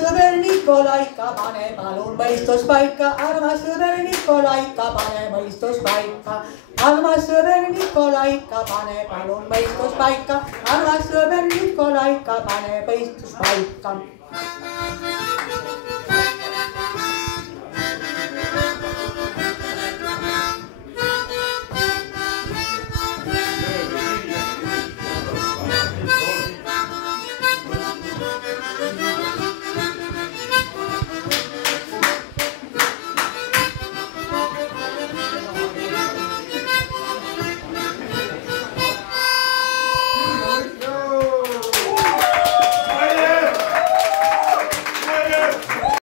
sõber Nikolaika, pane palun mõistus paika, armas sõber Nikolaika, pane mõistus paika. Armas sõber Nikolaika, pane palun mõistus paika, armas sõber Nikolaika, pane mõistus paika.